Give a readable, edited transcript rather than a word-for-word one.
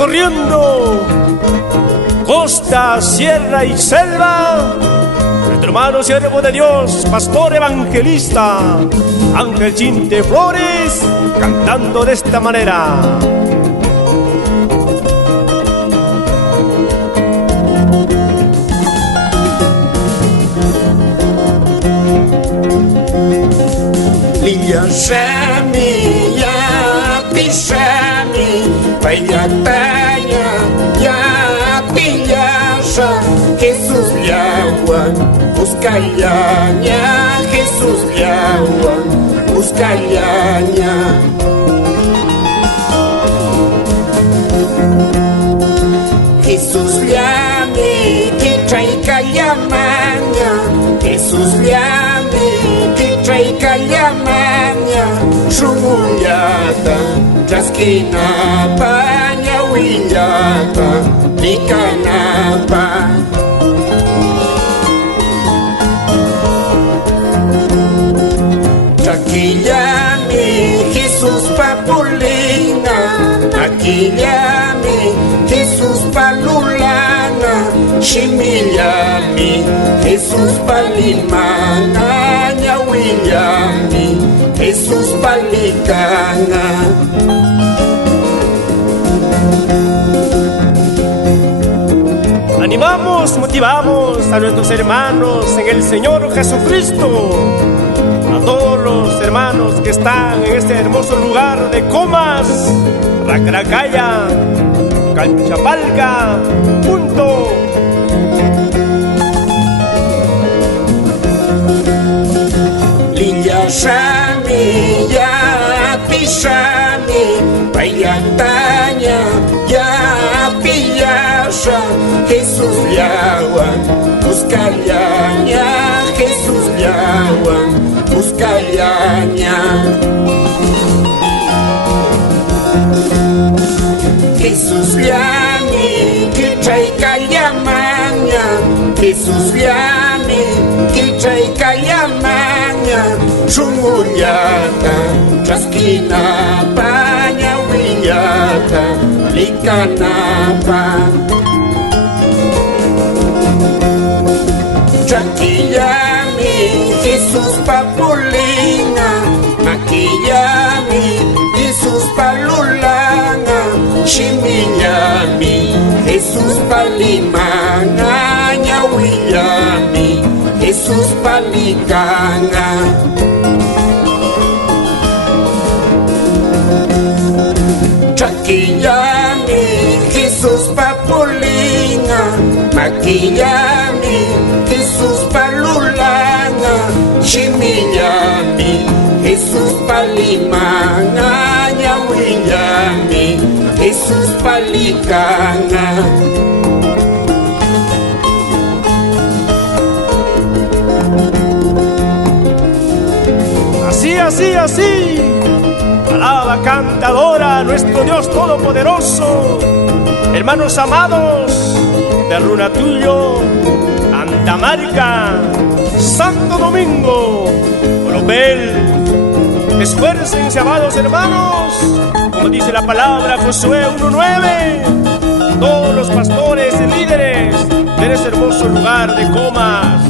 recorriendo costa, sierra y selva, nuestro hermano siervo de Dios, pastor evangelista, Ángel Chinte Flores, cantando de esta manera. Lilla Shami, ya Pishami, Payataya, ya Pillasha, Jesús Yawan, Buscayaña, Jesús Yawan, Buscayaña. Jesús Yami, Kitraika Yamanya, Jesús Yami, Kitraika Yamanya, Shumuyata, Traskinapa, Nyawiyata, Nikanapa. Takiyami, Jesús Papulina, Akiyami, Jesús Palulana, Shimiyami, Jesús Palimana, Nyawiyami, Jesús Palikana. Animamos, motivamos a nuestros hermanos en el Señor Jesucristo, a todos los hermanos que están en este hermoso lugar de Comas, Racracaya, Canchapalca, punto. Lilla Shami, ya Pishami, Payataña, ya Pillasha, Jesús Yawan, Buscayaña, Jesús Yawan, Buscayaña. Jesús Yami, Kitraika Yamanya, Jesús Yami, Kitraika Yamanya, Shumuyata, Traskinapa, Nyawiyata, Likanapa. Chakiyami, Jesús Papulina, Makiyami, Jesús Palulana, Shimiyami, Jesús Palimana, Nyawiyami, Jesús Palikana. Chakiyami, Jesús Papulina, Makiyami, Jesús Palulana, Shimiyami, Jesús Palimana, Nyawiyami, Jesús Palikana. Así, así, así. Alaba, canta, adora a nuestro Dios Todopoderoso. Hermanos amados de Runatuyo, Andamarca, Santo Domingo, Oropel. Esfuércense, amados hermanos, como dice la palabra Josué 1:9. Todos los pastores y líderes de este hermoso lugar de Comas.